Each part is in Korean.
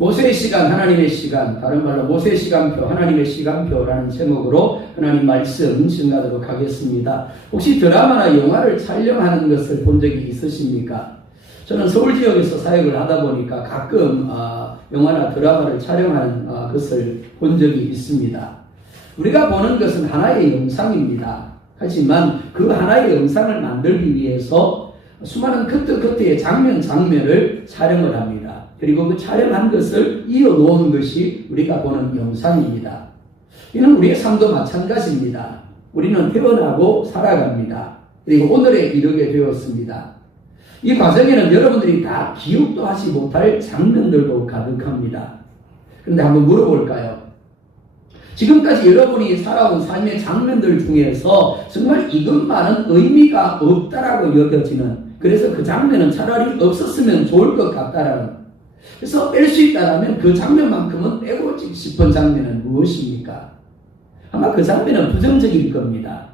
모세의 시간, 하나님의 시간, 다른 말로 모세의 시간표, 하나님의 시간표라는 제목으로 하나님 말씀 증가하도록 하겠습니다. 혹시 드라마나 영화를 촬영하는 것을 본 적이 있으십니까? 저는 서울 지역에서 사역을 하다 보니까 가끔 영화나 드라마를 촬영하는 것을 본 적이 있습니다. 우리가 보는 것은 하나의 영상입니다. 하지만 그 하나의 영상을 만들기 위해서 수많은 커트의 장면을 촬영을 합니다. 그리고 그 촬영한 것을 이어놓은 것이 우리가 보는 영상입니다. 이는 우리의 삶도 마찬가지입니다. 우리는 태어나고 살아갑니다. 그리고 오늘에 이르게 되었습니다. 이 과정에는 여러분들이 다 기억도 하지 못할 장면들도 가득합니다. 그런데 한번 물어볼까요? 지금까지 여러분이 살아온 삶의 장면들 중에서 정말 이것만은 의미가 없다라고 여겨지는, 그래서 그 장면은 차라리 없었으면 좋을 것 같다라는, 그래서 뺄 수 있다면 그 장면만큼은 빼고 싶은 장면은 무엇입니까? 아마 그 장면은 부정적일 겁니다.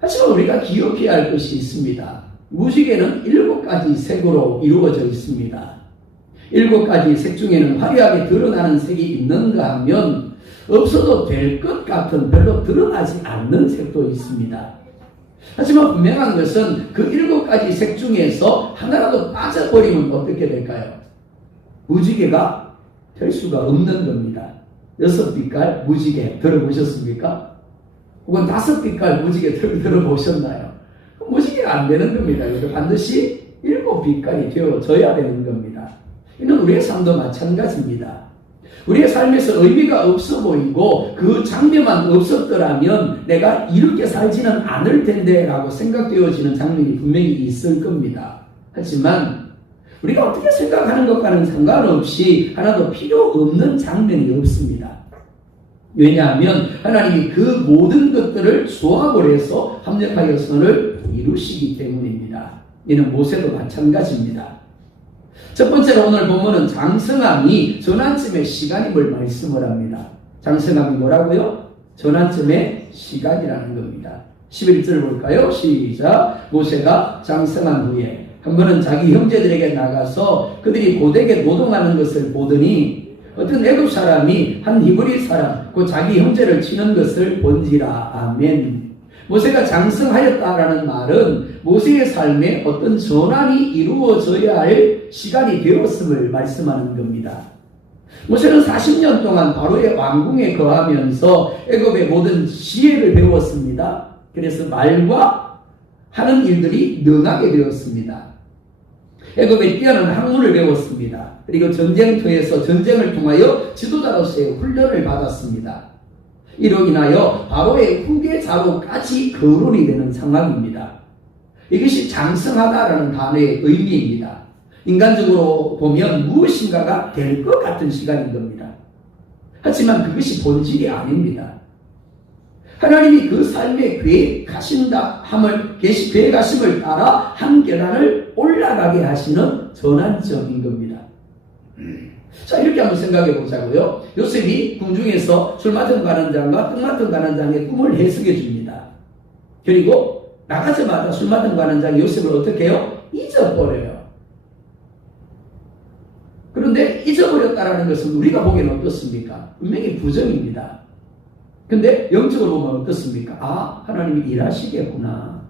하지만 우리가 기억해야 할 것이 있습니다. 무지개는 7가지 색으로 이루어져 있습니다. 7가지 색 중에는 화려하게 드러나는 색이 있는가 하면 없어도 될 것 같은 별로 드러나지 않는 색도 있습니다. 하지만 분명한 것은 그 7가지 색 중에서 하나라도 빠져버리면 어떻게 될까요? 무지개가 될 수가 없는 겁니다. 6빛깔 무지개 들어보셨습니까? 혹은 5빛깔 무지개 들어보셨나요? 무지개가 안 되는 겁니다. 그래서 반드시 7빛깔이 되어져야 되는 겁니다. 이는 우리의 삶도 마찬가지입니다. 우리의 삶에서 의미가 없어 보이고 그 장면만 없었더라면 내가 이렇게 살지는 않을 텐데 라고 생각되어지는 장면이 분명히 있을 겁니다. 하지만 우리가 어떻게 생각하는 것과는 상관없이 하나도 필요 없는 장면이 없습니다. 왜냐하면 하나님이 그 모든 것들을 조합을 해서 합력하여 선을 이루시기 때문입니다. 이는 모세도 마찬가지입니다. 첫 번째로 오늘 본문은 장성함이 전환점의 시간임을 말씀을 합니다. 장성함이 뭐라고요? 전환점의 시간이라는 겁니다. 11절 볼까요? 시작. 모세가 장성한 후에 한 번은 자기 형제들에게 나가서 그들이 고되게 노동하는 것을 보더니 어떤 애굽 사람이 한 히브리 사람 곧 자기 형제를 치는 것을 본지라. 아멘. 모세가 장성하였다라는 말은 모세의 삶에 어떤 전환이 이루어져야 할 시간이 되었음을 말씀하는 겁니다. 모세는 40년 동안 바로의 왕궁에 거하면서 애굽의 모든 지혜를 배웠습니다. 그래서 말과 하는 일들이 능하게 되었습니다. 애굽의 뛰어난 학문을 배웠습니다. 그리고 전쟁터에서 전쟁을 통하여 지도자로서의 훈련을 받았습니다. 이로 인하여 바로의 후계자로까지 거론이 되는 상황입니다. 이것이 장성하다라는 단어의 의미입니다. 인간적으로 보면 무엇인가가 될 것 같은 시간인 겁니다. 하지만 그것이 본질이 아닙니다. 하나님이 그 삶에 계획하심을 따라 한 계단을 올라가게 하시는 전환점인 겁니다. 자, 이렇게 한번 생각해 보자고요. 요셉이 궁중에서 술 맡은 관원장과 떡 맡은 관원장의 꿈을 해석해 줍니다. 그리고 나가자마자 술 맡은 관원장이 요셉을 어떻게 해요? 잊어버려요. 그런데 잊어버렸다라는 것은 우리가 보기에는 어떻습니까? 분명히 부정입니다. 근데 영적으로 보면 어떻습니까? 아, 하나님이 일하시겠구나.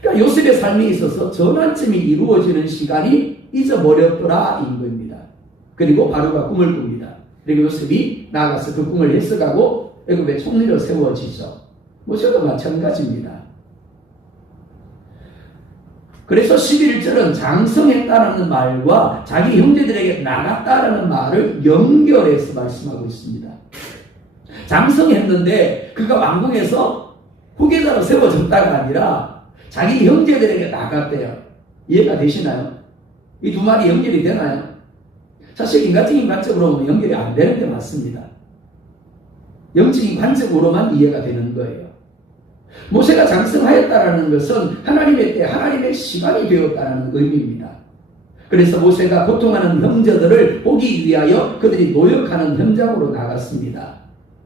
그러니까 요셉의 삶에 있어서 전환점이 이루어지는 시간이 잊어버렸더라 인 겁니다. 그리고 바로가 꿈을 꿉니다. 그리고 요셉이 나가서 그 꿈을 해석하고 애굽의 총리로 세워지죠. 모세도 마찬가지입니다. 그래서 11절은 장성했다라는 말과 자기 형제들에게 나갔다라는 말을 연결해서 말씀하고 있습니다. 장성했는데 그가 왕궁에서 후계자로 세워졌다가 아니라 자기 형제들에게 나갔대요. 이해가 되시나요? 이 두 말이 연결이 되나요? 사실 인간적인 관점으로 보면 연결이 안 되는 게 맞습니다. 영적인 관점으로만 이해가 되는 거예요. 모세가 장성하였다라는 것은 하나님의 때, 하나님의 시간이 되었다는 의미입니다. 그래서 모세가 고통하는 형제들을 보기 위하여 그들이 노역하는 현장으로 나갔습니다.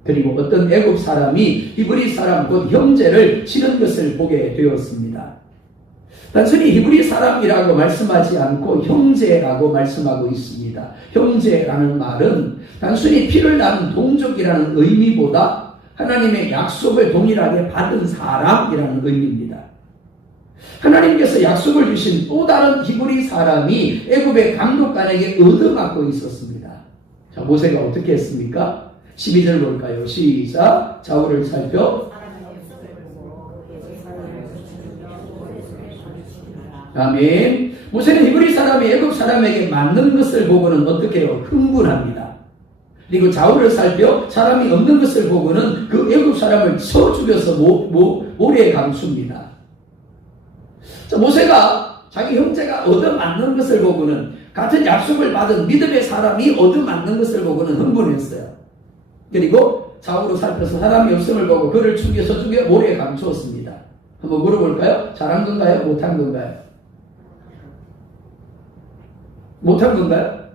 그리고 어떤 애굽 사람이 히브리 사람 곧 형제를 치는 것을 보게 되었습니다. 단순히 히브리 사람이라고 말씀하지 않고 형제라고 말씀하고 있습니다. 형제라는 말은 단순히 피를 낳은 동족이라는 의미보다 하나님의 약속을 동일하게 받은 사람이라는 의미입니다. 하나님께서 약속을 주신 또 다른 히브리 사람이 애굽의 감독관에게 얻어맞고 있었습니다. 자, 모세가 어떻게 했습니까? 12절 볼까요? 시작. 좌우를 살펴. 아멘. 모세는 히브리 사람이 애굽 사람에게 맞는 것을 보고는 어떻게 해요? 흥분합니다. 그리고 좌우를 살펴 사람이 없는 것을 보고는 그 애굽 사람을 쳐 죽여서 모래에 감춥니다. 자, 모세가 자기 형제가 얻어맞는 것을 보고는, 같은 약속을 받은 믿음의 사람이 얻어맞는 것을 보고는 흥분했어요. 그리고 좌우로 살펴서 사람이 없음을 보고 그를 죽여 모래에 감추었습니다. 한번 물어볼까요? 잘한 건가요? 못한 건가요? 못한 건가요?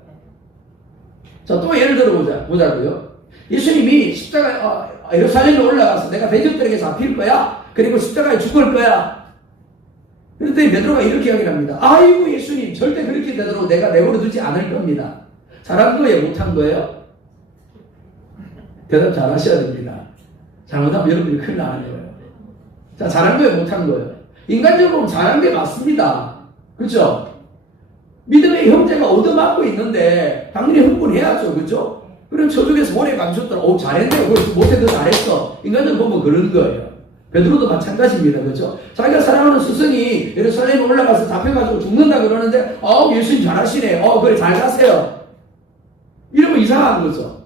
자, 또 예를 들어보자고요. 예수님이 예루살렘에 올라가서 내가 대적들에게 잡힐 거야. 그리고 십자가에 죽을 거야. 그랬더니 베드로가 이렇게 이야기를 합니다. 아이고 예수님, 절대 그렇게 되도록 내가 내버려 두지 않을 겁니다. 잘한 거예요? 못한 거예요? 대답 잘 하셔야 됩니다. 잘못하면 여러분이 큰일 나는 거예요. 자, 잘한 거예요? 못한 거예요? 인간적으로 잘한 게 맞습니다. 그렇죠? 믿음의 형제가 얻어맞고 있는데 당연히 흥분해야죠. 그렇죠? 그럼 저쪽에서 모래에 감췄더라. 잘했네. 모세도 잘했어. 인간적으로 보면 그런 거예요. 베드로도 마찬가지입니다. 그렇죠? 자기가 사랑하는 스승이 예루살렘에 올라가서 잡혀가지고 죽는다 그러는데 예수님 잘하시네. 그래 잘 가세요. 이러면 이상한 거죠.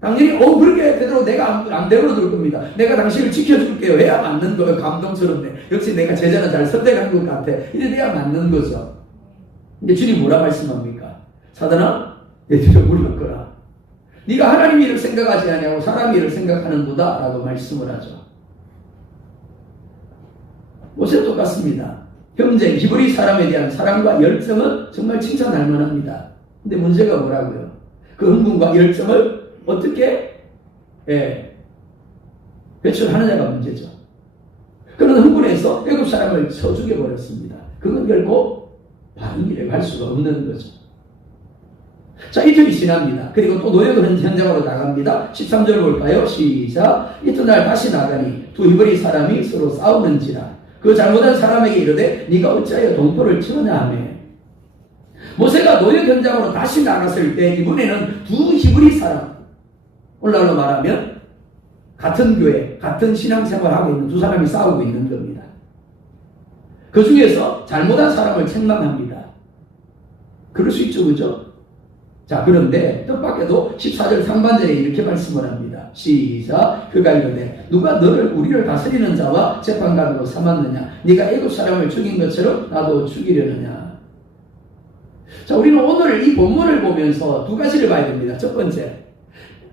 당연히 그렇게 베드로 내가 안 내버려둘 겁니다. 내가 당신을 지켜줄게요. 해야 맞는 거예요. 감동스럽네. 역시 내가 제자는 잘 선택한 것 같아. 이래 돼야 맞는 거죠. 근데 주님 뭐라 말씀합니까? 사단아, 내 뒤로 물러거라. 네가 하나님 일을 생각하지 않냐고 사람 일을 생각하는도다 라고 말씀을 하죠. 모세 똑같습니다. 형제 히브리 사람에 대한 사랑과 열정은 정말 칭찬할 만합니다. 근데 문제가 뭐라고요? 그 흥분과 열정을 어떻게 배출하느냐가 문제죠. 그는 흥분해서 애굽 사람을 쳐 죽여버렸습니다. 그건 결코 바른 길에 갈 수가 없는 거죠. 자, 이틀이 지납니다. 그리고 또 노예 현장으로 나갑니다. 13절 볼까요? 시작. 이튿날 다시 나가니 두 히브리 사람이 서로 싸우는지라 그 잘못한 사람에게 이르되 네가 어찌하여 동포를 치느냐 하며. 모세가 노예 현장으로 다시 나갔을 때 이번에는 두 히브리 사람, 오늘날로 말하면 같은 교회, 같은 신앙생활하고 있는 두 사람이 싸우고 있는 겁니다. 그 중에서 잘못한 사람을 책망합니다. 그럴 수 있죠, 그죠? 자, 그런데 뜻밖에도 14절 상반절에 이렇게 말씀을 합니다. 시작. 그가 이르되 누가 우리를 다스리는 자와 재판관으로 삼았느냐? 네가 애굽 사람을 죽인 것처럼 나도 죽이려느냐? 자, 우리는 오늘 이 본문을 보면서 두 가지를 봐야 됩니다. 첫 번째,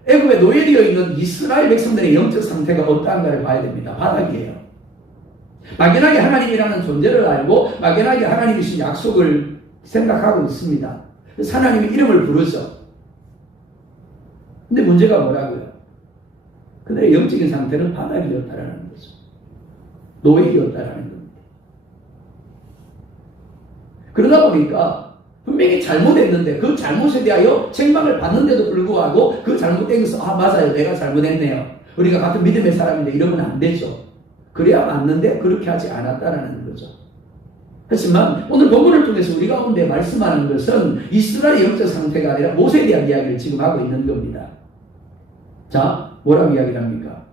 애굽에 노예되어 있는 이스라엘 백성들의 영적 상태가 어떠한가를 봐야 됩니다. 바닥이에요. 막연하게 하나님이라는 존재를 알고 막연하게 하나님이신 약속을 생각하고 있습니다. 그래서 하나님의 이름을 부르죠. 근데 문제가 뭐라고요? 그들의 영적인 상태는 바닥이었다라는 거죠. 노예이었다라는 겁니다. 그러다 보니까 분명히 잘못했는데 그 잘못에 대하여 책망을 받는데도 불구하고 그 잘못된 것은 맞아요. 내가 잘못했네요. 우리가 같은 믿음의 사람인데 이러면 안 되죠. 그래야 맞는데 그렇게 하지 않았다라는 거죠. 하지만 오늘 본문을 통해서 우리 가운데 말씀하는 것은 이스라엘의 영적 상태가 아니라 모세에 대한 이야기를 지금 하고 있는 겁니다. 자, 뭐라고 이야기를 합니까?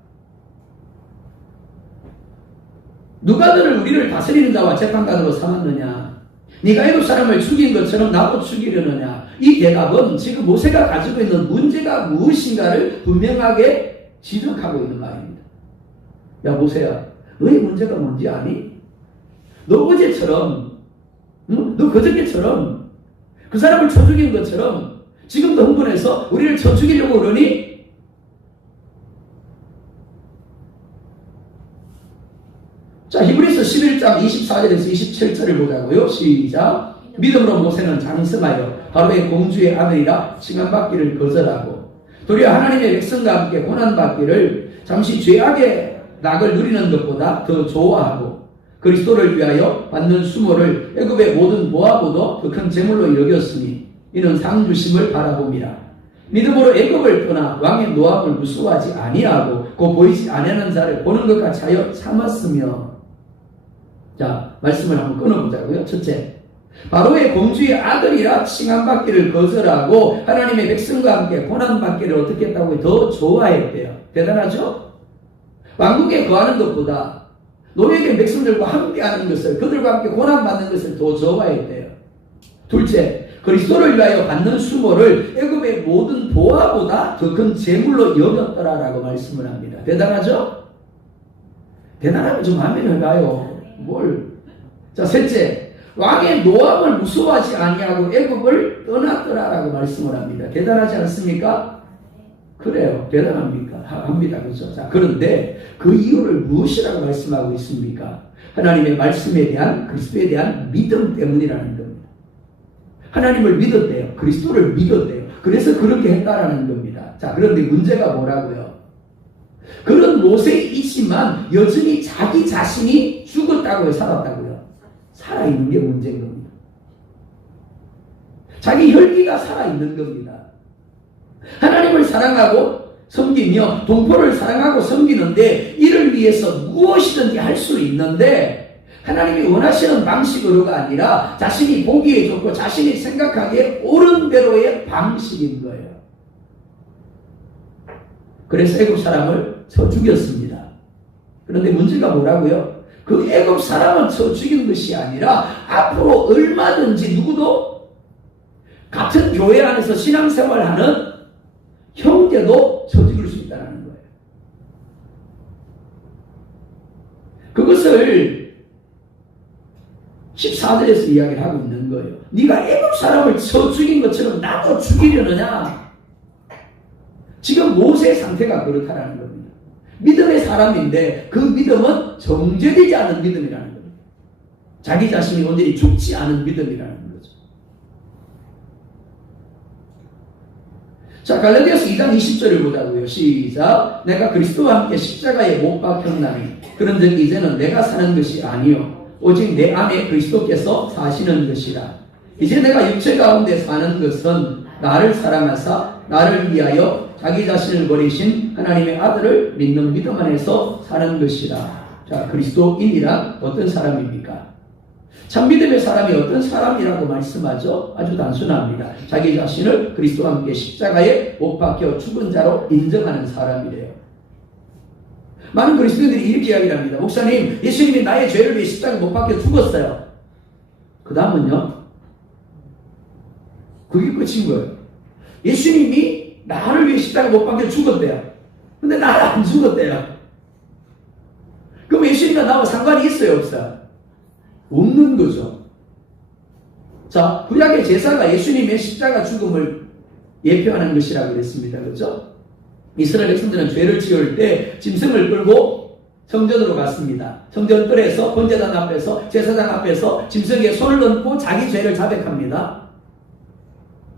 누가 우리를 다스리는 자와 재판관으로 삼았느냐? 네가 애굽 사람을 죽인 것처럼 나도 죽이려느냐? 이 대답은 지금 모세가 가지고 있는 문제가 무엇인가를 분명하게 지적하고 있는 말입니다. 야, 모세야, 너의 문제가 뭔지 아니? 너 어제처럼, 너 그저께처럼 그 사람을 쳐 죽인 것처럼 지금도 흥분해서 우리를 쳐 죽이려고 그러니? 자, 히브리서 11장 24절에서 27절을 보자고요. 시작. 믿음으로 모세는 장성하여 바로의 공주의 아들이라 칭함받기를 거절하고 도리어 하나님의 백성과 함께 고난받기를 잠시 죄악의 낙을 누리는 것보다 더 좋아하고 그리스도를 위하여 받는 수모를 애굽의 모든 모압보다 더 큰 재물로 여겼으니 이는 상 주심을 바라봅니다. 믿음으로 애굽을 떠나 왕의 노함을 무서워하지 아니하고 그 보이지 아니하는 자를 보는 것 같이 하여 참았으며. 자, 말씀을 한번 끊어보자고요. 첫째, 바로의 공주의 아들이라 칭함받기를 거절하고 하나님의 백성과 함께 고난받기를 어떻게 했다고요? 더 좋아했대요. 대단하죠? 왕국에 거하는 것보다 노예된 백성들과 함께하는 것을, 그들과 함께 고난받는 것을 더 좋아했대요. 둘째, 그리스도를 위하여 받는 수모를 애굽의 모든 보화보다 더 큰 재물로 여겼더라라고 말씀을 합니다. 대단하죠? 대단하면 좀 하면 가요. 뭘? 자, 셋째, 왕의 노함을 무서워하지 아니하고 애굽을 떠났더라라고 말씀을 합니다. 대단하지 않습니까? 그래요. 대단합니까? 합니다. 그렇죠? 자, 그런데 그 이유를 무엇이라고 말씀하고 있습니까? 하나님의 말씀에 대한, 그리스도에 대한 믿음 때문이라는 겁니다. 하나님을 믿었대요. 그리스도를 믿었대요. 그래서 그렇게 했다라는 겁니다. 자, 그런데 문제가 뭐라고요? 그런 모세이지만 여전히 자기 자신이 죽었다고요? 살았다고요? 살아있는 게 문제인 겁니다. 자기 혈기가 살아있는 겁니다. 하나님을 사랑하고 섬기며 동포를 사랑하고 섬기는데 이를 위해서 무엇이든지 할 수 있는데 하나님이 원하시는 방식으로가 아니라 자신이 보기에 좋고 자신이 생각하기에 옳은 대로의 방식인 거예요. 그래서 애굽 사람을 쳐 죽였습니다. 그런데 문제가 뭐라고요? 그 애굽 사람을 쳐 죽인 것이 아니라 앞으로 얼마든지 누구도 같은 교회 안에서 신앙생활하는 형제도 쳐 죽일 수 있다는 거예요. 그것을 14절에서 이야기를 하고 있는 거예요. 네가 애굽 사람을 쳐 죽인 것처럼 나도 죽이려느냐? 지금 모세의 상태가 그렇다는 겁니다. 믿음의 사람인데 그 믿음은 정죄되지 않은 믿음이라는 겁니다. 자기 자신이 온전히 죽지 않은 믿음이라는 거죠. 자, 갈라디아서 2장 20절을 보자고요. 시작. 내가 그리스도와 함께 십자가에 못 박혔나니 그런즉 이제는 내가 사는 것이 아니요 오직 내 안에 그리스도께서 사시는 것이라. 이제 내가 육체 가운데 사는 것은 나를 사랑하사 나를 위하여 자기 자신을 버리신 하나님의 아들을 믿는 믿음 안에서 사는 것이라. 자, 그리스도인이란 어떤 사람입니까? 참 믿음의 사람이 어떤 사람이라고 말씀하죠? 아주 단순합니다. 자기 자신을 그리스도와 함께 십자가에 못 박혀 죽은 자로 인정하는 사람이래요. 많은 그리스도인들이 이렇게 이야기를 합니다. 목사님, 예수님이 나의 죄를 위해 십자가에 못 박혀 죽었어요. 그 다음은요? 그게 끝인 거예요. 예수님이 나를 위해 십자가에 못 박혀 죽었대요. 근데 나를 안 죽었대요. 그럼 예수님과 나와 상관이 있어요, 없어요? 없는 거죠. 자, 구약의 제사가 예수님의 십자가 죽음을 예표하는 것이라고 그랬습니다. 그렇죠? 이스라엘 백성들은 죄를 지을 때 짐승을 끌고 성전으로 갔습니다. 성전뜰에서 번제단 앞에서 제사장 앞에서 짐승에게 손을 얹고 자기 죄를 자백합니다.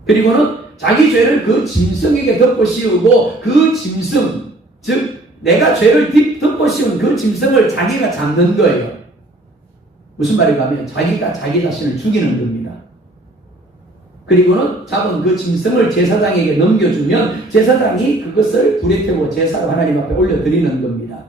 그리고는 자기 죄를 그 짐승에게 덮어 씌우고 그 짐승, 즉 내가 죄를 덮어 씌운 그 짐승을 자기가 잡는 거예요. 무슨 말인가 하면 자기가 자기 자신을 죽이는 겁니다. 그리고는 잡은 그 짐승을 제사장에게 넘겨주면 제사장이 그것을 불에 태워 제사로 하나님 앞에 올려드리는 겁니다.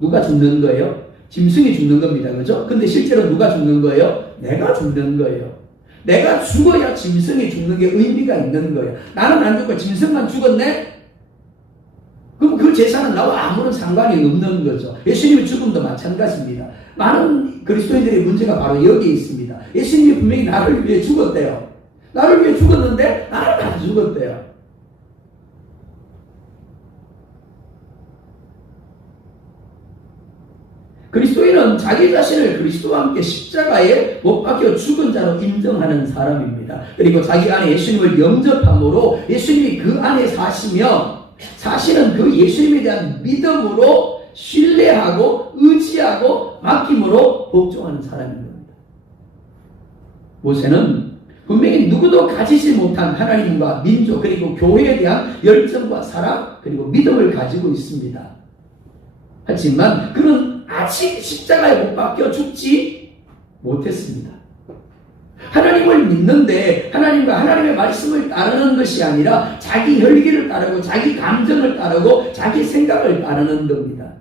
누가 죽는 거예요? 짐승이 죽는 겁니다. 그죠? 근데 실제로 누가 죽는 거예요? 내가 죽는 거예요. 내가 죽어야 짐승이 죽는 게 의미가 있는 거예요. 나는 안 죽고 짐승만 죽었네? 그럼 그 제사는 나와 아무런 상관이 없는 거죠. 예수님의 죽음도 마찬가지입니다. 많은 그리스도인들의 문제가 바로 여기에 있습니다. 예수님이 분명히 나를 위해 죽었대요. 나를 위해 죽었는데 나는 안 죽었대요. 그리스도인은 자기 자신을 그리스도와 함께 십자가에 못 박혀 죽은 자로 인정하는 사람입니다. 그리고 자기 안에 예수님을 영접함으로 예수님이 그 안에 사시며 사시는 그 예수님에 대한 믿음으로 신뢰하고 의지하고 맡김으로 복종하는 사람인 겁니다. 모세는 분명히 누구도 가지지 못한 하나님과 민족 그리고 교회에 대한 열정과 사랑 그리고 믿음을 가지고 있습니다. 하지만 그는 아직 십자가에 못 박혀 죽지 못했습니다. 하나님을 믿는데 하나님과 하나님의 말씀을 따르는 것이 아니라 자기 혈기를 따르고 자기 감정을 따르고 자기 생각을 따르는 겁니다.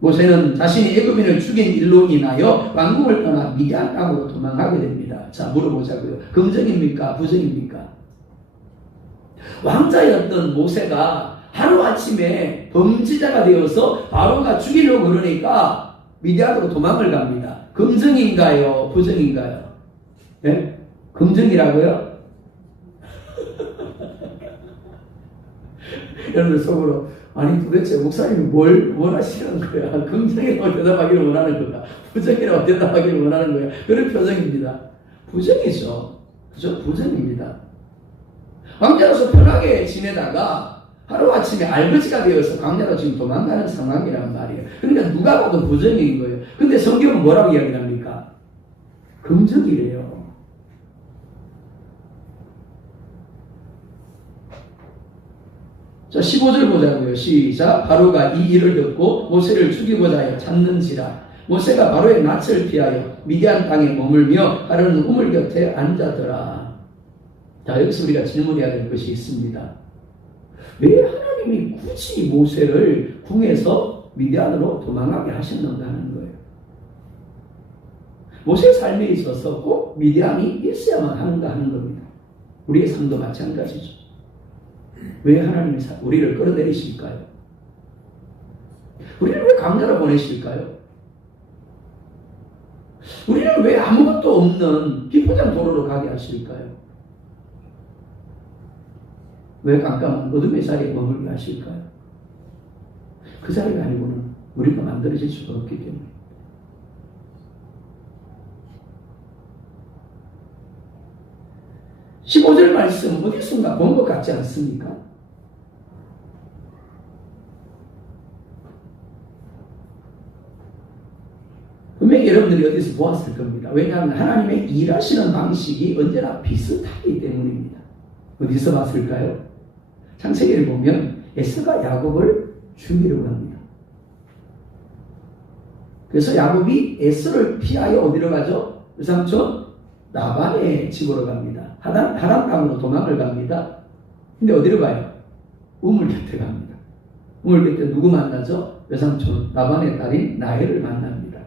모세는 자신이 애굽인을 죽인 일로 인하여 왕궁을 떠나 미디안 땅으로 도망하게 됩니다. 자, 물어보자고요. 긍정입니까? 부정입니까? 왕자였던 모세가 하루아침에 범죄자가 되어서 바로가 죽이려고 그러니까 미디안으로 도망을 갑니다. 긍정인가요? 부정인가요? 네? 긍정이라고요? 여러분들 속으로 아니 도대체 목사님이 뭘 하시는 거야? 긍정이라고 대답하기를 원하는 거야? 부정이라고 대답하기를 원하는 거야? 그런 표정입니다. 부정이죠. 그죠? 부정입니다. 왕자로서 편하게 지내다가 하루아침에 알거지가 되어서 광야로 지금 도망가는 상황이란 말이에요. 그러니까 누가 봐도 부정인 거예요. 근데 성경은 뭐라고 이야기합니까? 긍정이래요. 자, 15절 보자고요. 시작. 바로가 이 일을 듣고 모세를 죽이고자 하여 찾는지라. 모세가 바로의 낯을 피하여 미디안 땅에 머물며 바로는 우물 곁에 앉아더라. 자, 여기서 우리가 질문해야 될 것이 있습니다. 왜 하나님이 굳이 모세를 궁에서 미디안으로 도망가게 하셨는가 하는 거예요. 모세의 삶에 있어서 꼭 미디안이 있어야만 하는가 하는 겁니다. 우리의 삶도 마찬가지죠. 왜 하나님이 우리를 끌어내리실까요? 우리를 왜 광야로 보내실까요? 우리는 왜 아무것도 없는 비포장 도로로 가게 하실까요? 왜 깜깜한 어둠의 자리에 머물게 하실까요? 그 자리가 아니고는 우리가 만들어질 수가 없기 때문에. (15절) 말씀 어디선가 본 것 같지 않습니까? 분명히 여러분들이 어디서 보았을 겁니다. 왜냐하면 하나님의 일하시는 방식이 언제나 비슷하기 때문입니다. 어디서 봤을까요? 창세기를 보면 에서가 야곱을 죽이려고 합니다. 그래서 야곱이 에서를 피하여 어디로 가죠? 외삼촌 라반의 집으로 갑니다. 하란 땅으로 도망을 갑니다. 근데 어디로 가요? 우물 곁에 갑니다. 우물 곁에 누구 만나죠? 외삼촌 라반의 딸인 라헬을 만납니다.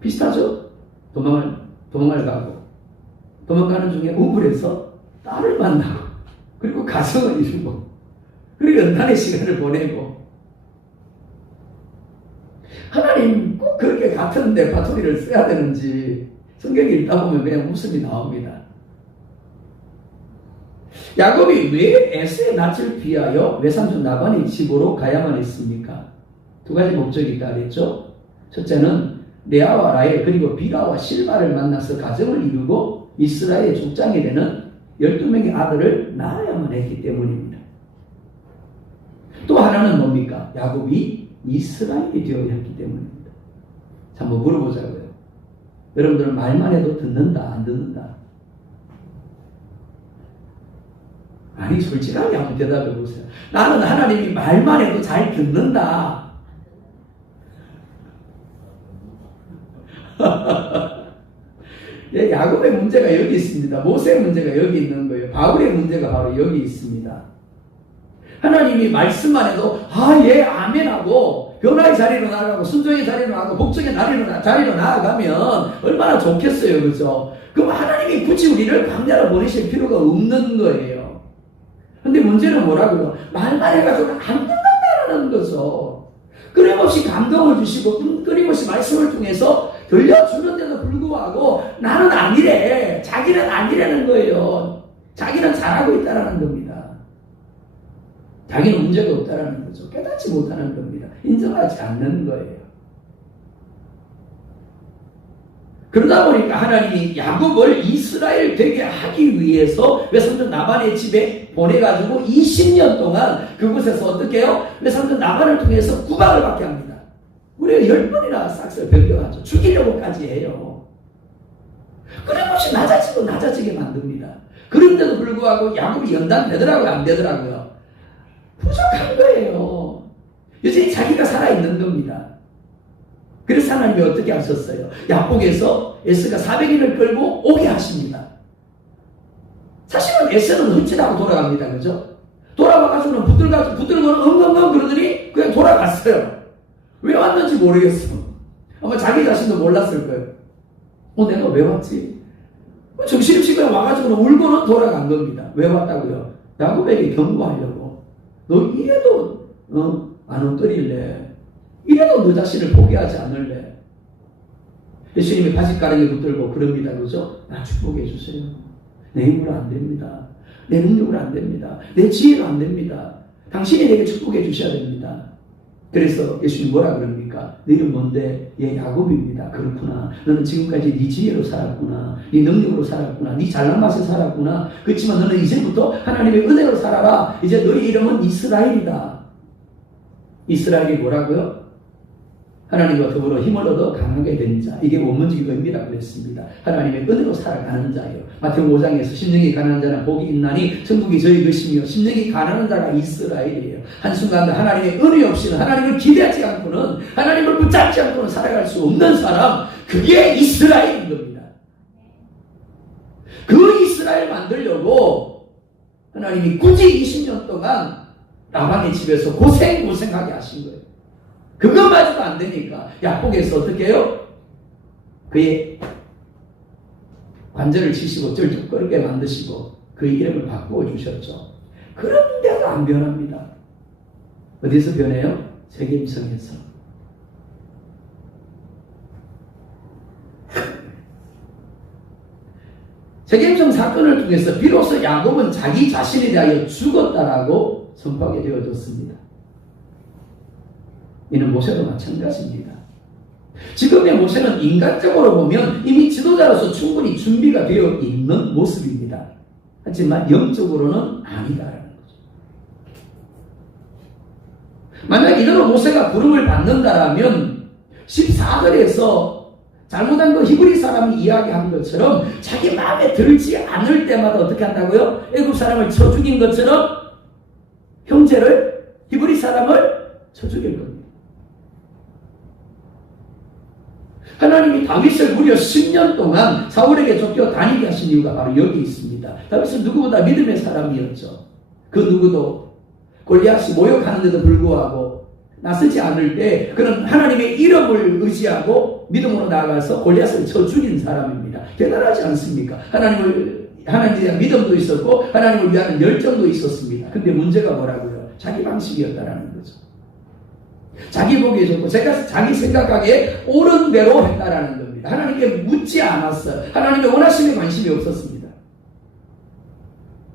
비슷하죠? 도망을 가고 도망가는 중에 우물에서 딸을 만나고 그리고 가정을 이루고 그리고 연단의 시간을 보내고 하나님 꼭 그렇게 같은 레파토리를 써야 되는지 성경을 읽다 보면 그냥 웃음이 나옵니다. 야곱이 왜 에서의 낯을 피하여 외삼촌 라반의 집으로 가야만 했습니까? 두 가지 목적이 있다 그랬죠. 첫째는 레아와 라헬 그리고 빌하와 실바를 만나서 가정을 이루고 이스라엘의 족장이 되는 12명의 아들을 낳아야만 했기 때문입니다. 또 하나는 뭡니까? 야곱이 이스라엘이 되어야 했기 때문입니다. 자, 한번 물어보자고요. 여러분들은 말만 해도 듣는다, 안 듣는다? 아니, 솔직하게 한번 대답해 보세요. 나는 하나님이 말만 해도 잘 듣는다. 예, 야곱의 문제가 여기 있습니다. 모세의 문제가 여기 있는 거예요. 바울의 문제가 바로 여기 있습니다. 하나님이 말씀만 해도 예, 아멘 하고 변화의 자리로 나아가고 순종의 자리로 나아가고 복종의 자리로 나아가면 얼마나 좋겠어요. 그죠? 그럼 하나님이 굳이 우리를 광야로 보내실 필요가 없는 거예요. 근데 문제는 뭐라고요? 말만 해가지고 안 된다는 거죠. 끊임없이 감동을 주시고 끊임없이 말씀을 통해서 들려주는데도 불구하고 나는 아니래. 자기는 아니라는 거예요. 자기는 잘하고 있다는 겁니다. 자기는 문제가 없다는 거죠. 깨닫지 못하는 겁니다. 인정하지 않는 거예요. 그러다 보니까 하나님이 야곱을 이스라엘 되게 하기 위해서 외삼촌 라반의 집에 보내가지고 20년 동안 그곳에서 어떻게 해요? 외삼촌 라반을 통해서 구박을 받게 합니다. 우리가 10번이나 싹쓸 변경하죠. 죽이려고까지 해요. 끊임없이 낮아지게 만듭니다. 그런데도 불구하고 야곱이 연단되더라고요? 안 되더라고요? 부족한 거예요. 여전히 자기가 살아있는 겁니다. 그래서 하나님이 어떻게 하셨어요? 야복에서 에스가 400인을 끌고 오게 하십니다. 사실은 에스는 흠칫하고 돌아갑니다. 그죠? 돌아와가지고는 붙들고는 엉엉엉 그러더니 그냥 돌아갔어요. 왜 왔는지 모르겠어. 아마 자기 자신도 몰랐을 거예요. 내가 왜 왔지? 정신없이 그냥 와가지고는 울고는 돌아간 겁니다. 왜 왔다고요? 야곱에게 경고하려고. 너 이래도 안 엎드릴래? 이래도 너 자신을 포기하지 않을래? 예수님이 바짓가랑이 붙들고 그럽니다. 그죠? 나 축복해 주세요. 내 힘으로 안 됩니다. 내 능력으로 안 됩니다. 내 지혜로 안 됩니다. 당신이 내게 축복해 주셔야 됩니다. 그래서 예수님 뭐라 그럽니까? 너희는 뭔데? 얘 야곱입니다. 그렇구나. 너는 지금까지 네 지혜로 살았구나. 네 능력으로 살았구나. 네 잘난 맛에 살았구나. 그렇지만 너는 이제부터 하나님의 은혜로 살아라. 이제 너희 이름은 이스라엘이다. 이스라엘이 뭐라고요? 하나님과 더불어 힘을 얻어 강하게 된 자. 이게 원문적인 의미라고 그랬습니다. 하나님의 은혜로 살아가는 자예요. 마태복음 5장에서 심령이 가난한 자는 복이 있나니 천국이 저희 것이며 심령이 가난한 자가 이스라엘이에요. 한순간도 하나님의 은혜 없이는 하나님을 기대하지 않고는 하나님을 붙잡지 않고는 살아갈 수 없는 사람, 그게 이스라엘인 겁니다. 그 이스라엘 만들려고 하나님이 굳이 20년 동안 라반의 집에서 고생하게 하신 거예요. 그것마저도 안 되니까 야복에서 어떻게 해요? 그의 관절을 치시고 쩔뚝거리게 만드시고 그의 이름을 바꾸어 주셨죠. 그런데도 안 변합니다. 어디서 변해요? 세겜성에서. 세겜성 사건을 통해서 비로소 야곱은 자기 자신에 대하여 죽었다라고 선포하게 되어졌습니다. 이는 모세도 마찬가지입니다. 지금의 모세는 인간적으로 보면 이미 지도자로서 충분히 준비가 되어 있는 모습입니다. 하지만 영적으로는 아니다라는 거죠. 만약 이대로 모세가 부름을 받는다라면 14절에서 잘못한 그 히브리 사람이 이야기한 것처럼 자기 마음에 들지 않을 때마다 어떻게 한다고요? 애굽 사람을 쳐 죽인 것처럼 형제를, 히브리 사람을 쳐 죽일 겁니다. 하나님이 다윗을 무려 10년 동안 사울에게 쫓겨 다니게 하신 이유가 바로 여기 있습니다. 다윗은 누구보다 믿음의 사람이었죠. 그 누구도 골리앗이 모욕하는데도 불구하고 나서지 않을 때 그는 하나님의 이름을 의지하고 믿음으로 나아가서 골리앗을 쳐 죽인 사람입니다. 대단하지 않습니까? 하나님에 대한 믿음도 있었고 하나님을 위하는 열정도 있었습니다. 근데 문제가 뭐라고요? 자기 방식이었다라는 거죠. 자기 보기에 좋고 자기 생각하기에 옳은 대로 했다라는 겁니다. 하나님께 묻지 않았어요. 하나님의 원하심에 관심이 없었습니다.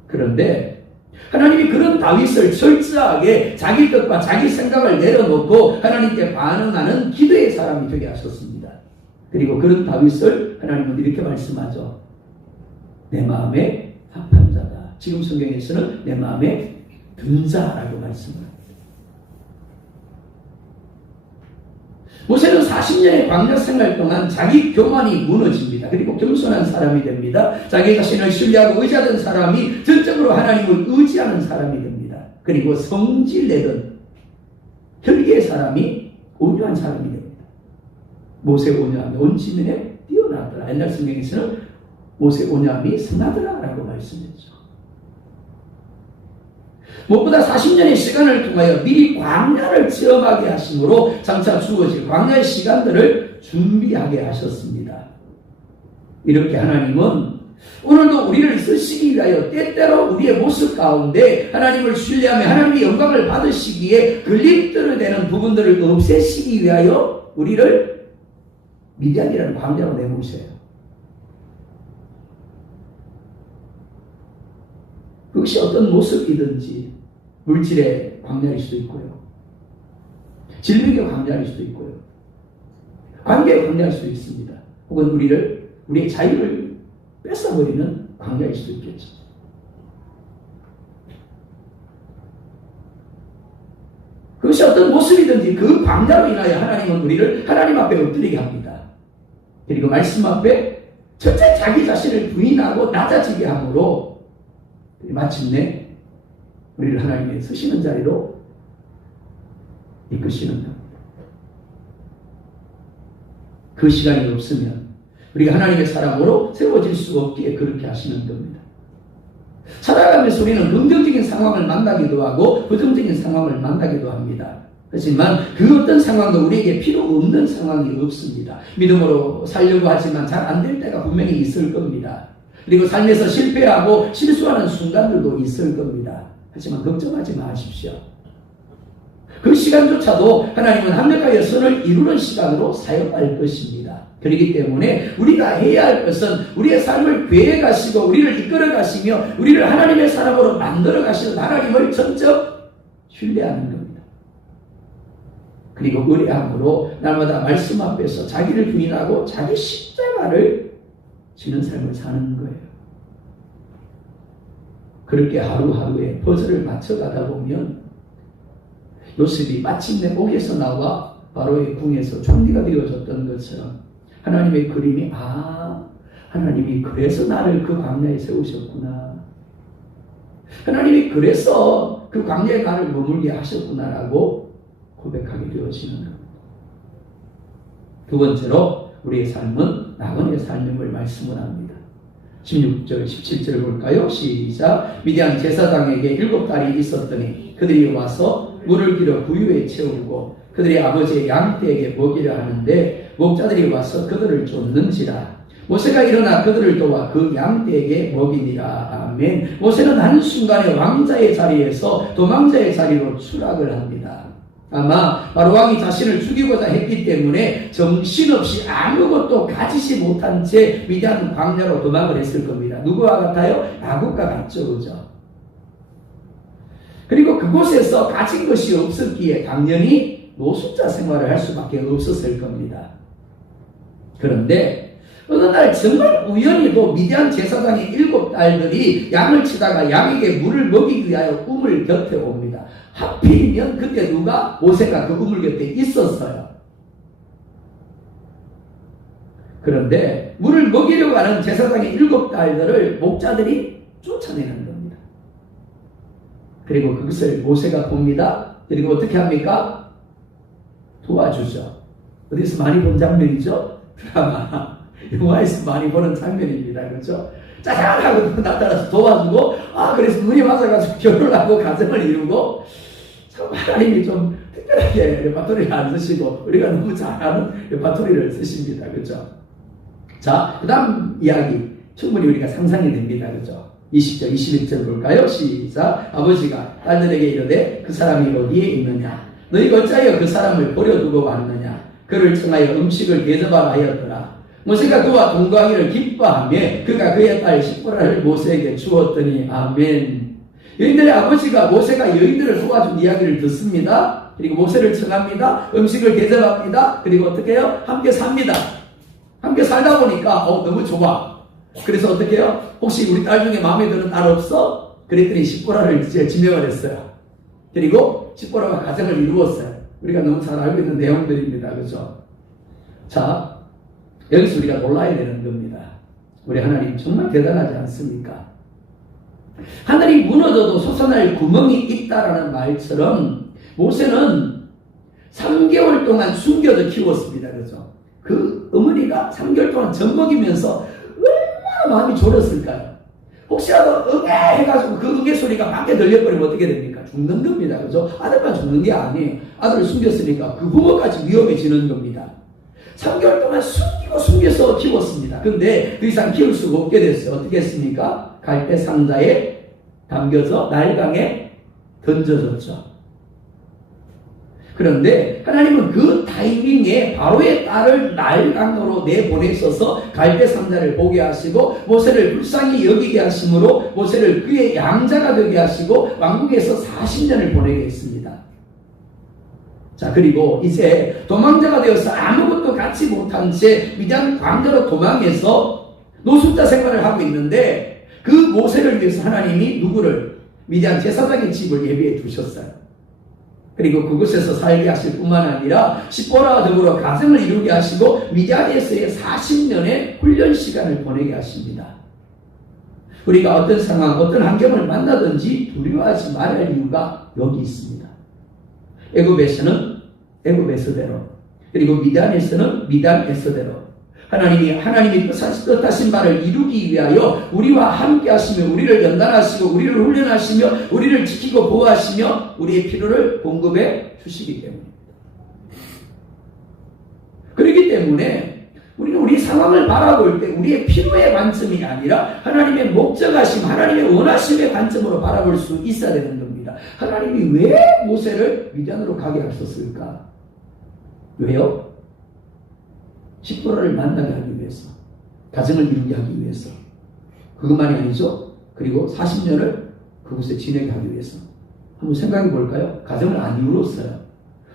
그런데 하나님이 그런 다윗을 철저하게 자기 뜻과 자기 생각을 내려놓고 하나님께 반응하는 기도의 사람이 되게 하셨습니다. 그리고 그런 다윗을 하나님은 이렇게 말씀하죠. 내 마음에 합한 자다. 지금 성경에서는 내 마음에 든 자라고 말씀합니다. 모세는 40년의 광야 생활 동안 자기 교만이 무너집니다. 그리고 겸손한 사람이 됩니다. 자기 자신을 신뢰하고 의지하던 사람이 전적으로 하나님을 의지하는 사람이 됩니다. 그리고 성질내던 혈기의 사람이 온유한 사람이 됩니다. 모세 온유함이 온 지면에 뛰어나더라. 옛날 성경에서는 모세 온유함이 선하더라라고 말씀했죠. 무엇보다 40년의 시간을 통하여 미리 광야를 체험하게 하심으로 장차 주어질 광야의 시간들을 준비하게 하셨습니다. 이렇게 하나님은 오늘도 우리를 쓰시기 위하여 때때로 우리의 모습 가운데 하나님을 신뢰하며 하나님의 영광을 받으시기에 걸림돌이 되는 부분들을 없애시기 위하여 우리를 미디안이라는 광야로 내모셔요. 그것이 어떤 모습이든지 물질의 광야일 수도 있고요. 질병의 광야일 수도 있고요. 관계의 광야일 수도 있습니다. 혹은 우리의 자유를 뺏어버리는 광야일 수도 있겠죠. 그것이 어떤 모습이든지 그 광야로 인하여 하나님은 우리를 하나님 앞에 엎드리게 합니다. 그리고 말씀 앞에 첫째 자기 자신을 부인하고 낮아지게 함으로 마침내 우리를 하나님의 쓰시는 자리로 이끄시는 겁니다. 그 시간이 없으면 우리가 하나님의 사람으로 세워질 수 없기에 그렇게 하시는 겁니다. 살아가면서 우리는 긍정적인 상황을 만나기도 하고 부정적인 상황을 만나기도 합니다. 하지만 그 어떤 상황도 우리에게 필요 없는 상황이 없습니다. 믿음으로 살려고 하지만 잘 안 될 때가 분명히 있을 겁니다. 그리고 삶에서 실패하고 실수하는 순간들도 있을 겁니다. 하지만 걱정하지 마십시오. 그 시간조차도 하나님은 합력하여 선을 이루는 시간으로 사용할 것입니다. 그렇기 때문에 우리가 해야 할 것은 우리의 삶을 계획 가시고 우리를 이끌어 가시며 우리를 하나님의 사람으로 만들어 가시는 하나님을 전적 신뢰하는 겁니다. 그리고 의뢰함으로 날마다 말씀 앞에서 자기를 부인하고 자기 십자가를 지는 삶을 사는 거예요. 그렇게 하루하루에 퍼즐을 맞춰가다 보면 요셉이 마침내 옥에서 나와 바로의 궁에서 총리가 되어졌던 것처럼 하나님의 그림이 하나님이 그래서 나를 그 광야에 세우셨구나. 하나님이 그래서 그 광야에 나를 머물게 하셨구나라고 고백하게 되어지는 겁니다. 두 번째로 우리의 삶은 나그네의 삶임을 말씀을 합니다. 16절, 17절 볼까요? 시작. 미디안 제사장에게 7달이 있었더니 그들이 와서 물을 길어 구유에 채우고 그들이 아버지의 양떼에게 먹이려 하는데 목자들이 와서 그들을 쫓는지라. 모세가 일어나 그들을 도와 그 양떼에게 먹이니라. 아멘. 모세는 한순간에 왕자의 자리에서 도망자의 자리로 추락을 합니다. 아마 바로 왕이 자신을 죽이고자 했기 때문에 정신없이 아무것도 가지지 못한 채 미디안 광야로 도망을 했을 겁니다. 누구와 같아요? 야곱과 같죠, 그죠? 그리고 그곳에서 가진 것이 없었기에 당연히 노숙자 생활을 할 수밖에 없었을 겁니다. 그런데 어느 날 정말 우연히도 미디안 제사장의 7딸들이 양을 치다가 양에게 물을 먹이기 위하여 우물 곁에 옵니다. 하필이면 그때 누가? 모세가 그 우물 곁에 있었어요. 그런데 물을 먹이려고 하는 제사장의 7딸들을 목자들이 쫓아내는 겁니다. 그리고 그것을 모세가 봅니다. 그리고 어떻게 합니까? 도와주죠. 어디서 많이 본 장면이죠? 드라마, 영화에서 많이 보는 장면입니다. 그렇죠? 짜잔! 하고 나타나서 도와주고, 그래서 눈이 맞아가지고 결혼하고 가정을 이루고, 참 하나님이 좀 특별하게 레파토리를 안 쓰시고, 우리가 너무 잘 아는 레파토리를 쓰십니다. 그렇죠? 자, 그 다음 이야기. 충분히 우리가 상상이 됩니다. 그렇죠? 20절, 21절 볼까요? 시작. 아버지가 딸들에게 이르되 그 사람이 어디에 있느냐? 너희가 어찌하여 그 사람을 버려두고 왔느냐? 그를 청하여 음식을 대접하라 하였더라. 모세가 그와 동거하기를 기뻐하며 그가 그의 딸 십보라를 모세에게 주었더니 아멘. 여인들의 아버지가 모세가 여인들을 도와준 이야기를 듣습니다. 그리고 모세를 청합니다. 음식을 대접합니다. 그리고 어떻게 해요? 함께 삽니다. 함께 살다 보니까 너무 좋아. 그래서 어떻게 해요? 혹시 우리 딸 중에 마음에 드는 딸 없어? 그랬더니 십보라를 지명을 했어요. 그리고 십보라가 가정을 이루었어요. 우리가 너무 잘 알고 있는 내용들입니다. 그렇죠? 자, 여기서 우리가 놀라야 되는 겁니다. 우리 하나님 정말 대단하지 않습니까? 하늘이 무너져도 솟아날 구멍이 있다라는 말처럼 모세는 3개월 동안 숨겨져 키웠습니다. 그렇죠? 그 어머니가 3개월 동안 젖먹이면서 얼마나 마음이 졸였을까요? 혹시라도 응애 해가지고 그 응애 소리가 밖에 들려버리면 어떻게 됩니까? 죽는 겁니다. 그죠? 아들만 죽는 게 아니에요. 아들을 숨겼으니까 그 부모까지 위험해지는 겁니다. 3개월 동안 숨겨서 키웠습니다. 근데 더 이상 키울 수가 없게 됐어요. 어떻게 했습니까? 갈대 상자에 담겨져 날강에 던져졌죠. 그런데 하나님은 그 타이밍에 바로의 딸을 날강으로 내보내셔서 갈대 상자를 보게 하시고 모세를 불쌍히 여기게 하심으로 모세를 그의 양자가 되게 하시고 왕국에서 40년을 보내게 했습니다. 자, 그리고 이제 도망자가 되어서 아무것도 갖지 못한 채 미디안 광야로 도망해서 노숙자 생활을 하고 있는데 그 모세를 위해서 하나님이 누구를? 미디안 제사장의 집을 예비해 두셨어요. 그리고 그곳에서 살게 하실 뿐만 아니라 십보라와 더불어 가정을 이루게 하시고 미디안에서의 40년의 훈련 시간을 보내게 하십니다. 우리가 어떤 상황, 어떤 환경을 만나든지 두려워하지 말아야 할 이유가 여기 있습니다. 애굽에서는 애굽 에서대로, 그리고 미디안에서는 미디안 에서대로 하나님이 뜻하신 바를 이루기 위하여 우리와 함께 하시며 우리를 연단하시고 우리를 훈련하시며 우리를 지키고 보호하시며 우리의 필요를 공급해 주시기 때문입니다. 그렇기 때문에 우리는 우리 상황을 바라볼 때 우리의 필요의 관점이 아니라 하나님의 목적하심, 하나님의 원하심의 관점으로 바라볼 수 있어야 되는 겁니다. 하나님이 왜 모세를 미디안으로 가게 하셨을까? 왜요? 십보라를 만나게 하기 위해서, 가정을 이루게 하기 위해서. 그것만이 아니죠. 그리고 40년을 그곳에 지내게 하기 위해서. 한번 생각해 볼까요? 가정을 안 이루었어요.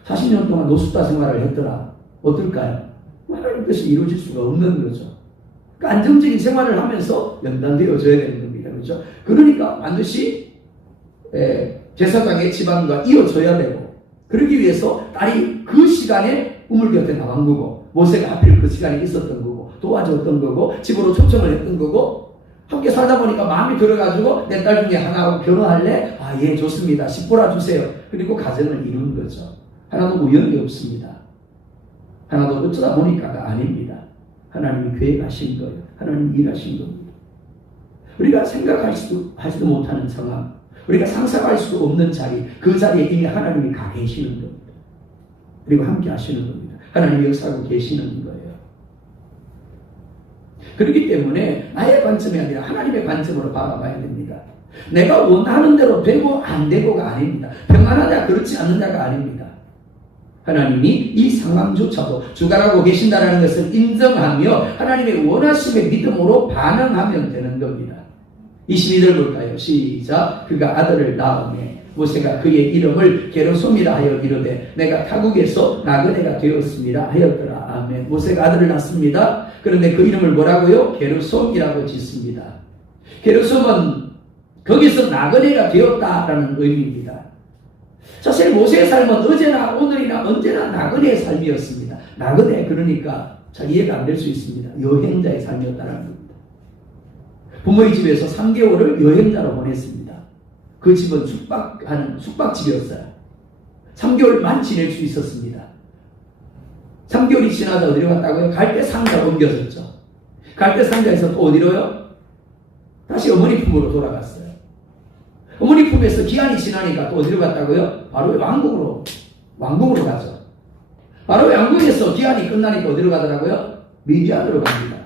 40년 동안 노숙자 생활을 했더라. 어떨까요? 하나님 뜻이 이루어질 수가 없는 거죠. 그러니까 안정적인 생활을 하면서 연단되어져야 되는 겁니다. 그렇죠? 그러니까 반드시 제사장의 집안과 이어져야 되고, 그러기 위해서 딸이 그 시간에 우물 곁에 나간 거고, 모세가 하필 그 시간에 있었던 거고, 도와줬던 거고, 집으로 초청을 했던 거고, 함께 살다 보니까 마음이 들어가지고 내 딸 중에 하나하고 결혼할래? 아, 예, 좋습니다. 십보라 주세요. 그리고 가정을 이룬 거죠. 하나도 우연이 없습니다. 하나도 어쩌다 보니까가 아닙니다. 하나님이 계획하신 거예요. 하나님이 일하신 겁니다. 우리가 생각하지도 못하는 상황, 우리가 상상할 수도 없는 자리, 그 자리에 이미 하나님이 가 계시는 겁니다. 그리고 함께 하시는 겁니다. 하나님이 역사하고 계시는 거예요. 그렇기 때문에 나의 관점이 아니라 하나님의 관점으로 바라봐야 됩니다. 내가 원하는 대로 되고 안 되고가 아닙니다. 평안하냐 그렇지 않느냐가 아닙니다. 하나님이 이 상황조차도 주관하고 계신다는 것을 인정하며 하나님의 원하심의 믿음으로 반응하면 되는 겁니다. 22절 볼까요? 시작. 그가 아들을 낳으매 모세가 그의 이름을 게르솜이라 하여 이르되 내가 타국에서 나그네가 되었습니다 하였더라. 아멘. 모세가 아들을 낳습니다. 그런데 그 이름을 뭐라고요? 게르솜이라고 짓습니다. 게르솜은 거기서 나그네가 되었다라는 의미입니다. 사실 모세의 삶은 어제나 오늘이나 언제나 나그네의 삶이었습니다. 나그네, 그러니까 잘 이해가 안 될 수 있습니다. 여행자의 삶이었다는 겁니다. 부모의 집에서 3개월을 여행자로 보냈습니다. 그 집은 숙박집이었어요. 3개월만 지낼 수 있었습니다. 3개월이 지나서 어디로 갔다고요? 갈대 상자로 옮겨졌죠. 갈대 상자에서 또 어디로요? 다시 어머니 품으로 돌아갔어요. 어머니 품에서 기한이 지나니까 또 어디로 갔다고요? 바로 왕궁으로 가죠. 바로 왕궁에서 기한이 끝나니까 어디로 가더라고요? 미디안으로 갑니다.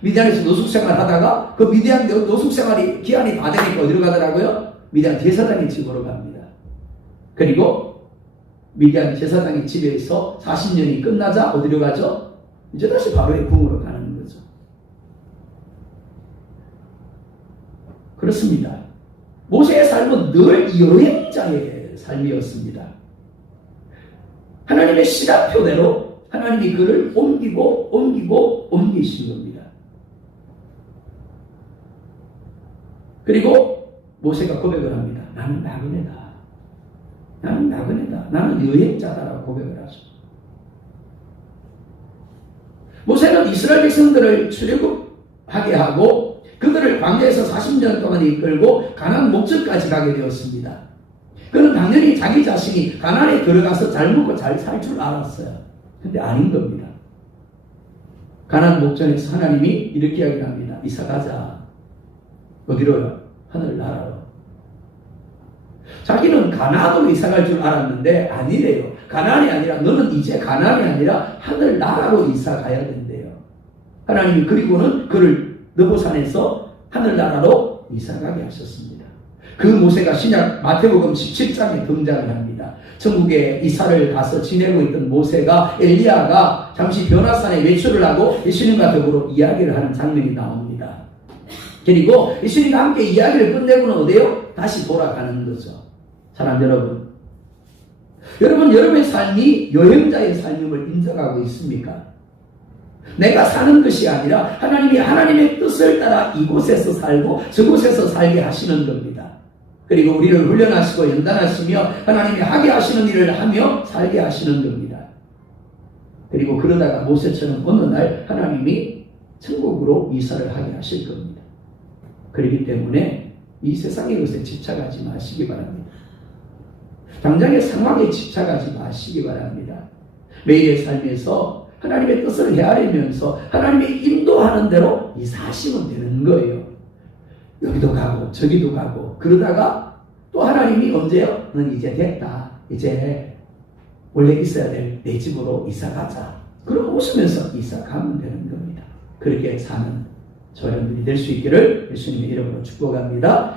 미디안에서 노숙생활 하다가 그 미디안 노숙생활이 기한이 다 되니까 어디로 가더라고요? 미디안 제사장의 집으로 갑니다. 그리고 미디안 제사장의 집에서 40년이 끝나자 어디로 가죠? 이제 다시 바로의 궁으로 가는 거죠. 그렇습니다. 모세의 삶은 늘 여행자의 삶이었습니다. 하나님의 시간표대로 하나님이 그를 옮기신 겁니다. 그리고 모세가 고백을 합니다. 나는 나그네다. 나는 여행자다라고 고백을 하죠. 모세는 이스라엘 백성들을 출애굽하게 하고 그들을 광야에서 40년 동안 이끌고 가나안 목적까지 가게 되었습니다. 그는 당연히 자기 자신이 가나안에 들어가서 잘 먹고 잘 살 줄 알았어요. 근데 아닌 겁니다. 가나안 목전에서 하나님이 이렇게 이야기를 합니다. 이사 가자. 어디로요? 하늘나라로. 자기는 가나안으로 이사 갈 줄 알았는데 아니래요. 가나안이 아니라 너는 이제 가나안이 아니라 하늘나라로 이사 가야 된대요. 하나님이 그리고는 그를 느보산에서 하늘나라로 이사가게 하셨습니다. 그 모세가 신약 마태복음 17장에 등장을 합니다. 천국에 이사를 가서 지내고 있던 모세가 엘리야가 잠시 변화산에 외출을 하고 예수님과 더불어 이야기를 하는 장면이 나옵니다. 그리고 예수님과 함께 이야기를 끝내고는 어디요? 다시 돌아가는 거죠. 사랑 여러분, 여러분의 삶이 여행자의 삶임을 인정하고 있습니까? 내가 사는 것이 아니라 하나님이 하나님의 뜻을 따라 이곳에서 살고 저곳에서 살게 하시는 겁니다. 그리고 우리를 훈련하시고 연단하시며 하나님이 하게 하시는 일을 하며 살게 하시는 겁니다. 그리고 그러다가 모세처럼 어느 날 하나님이 천국으로 이사를 하게 하실 겁니다. 그렇기 때문에 이 세상의 것에 집착하지 마시기 바랍니다. 당장의 상황에 집착하지 마시기 바랍니다. 매일의 삶에서 하나님의 뜻을 헤아리면서 하나님의 인도하는 대로 이사하시면 되는 거예요. 여기도 가고 저기도 가고 그러다가 또 하나님이 언제요? 넌 이제 됐다. 이제 원래 있어야 될 내 집으로 이사 가자. 그럼 웃으면서 이사 가면 되는 겁니다. 그렇게 사는 저여러분들이 될 수 있기를 예수님의 이름으로 축복합니다.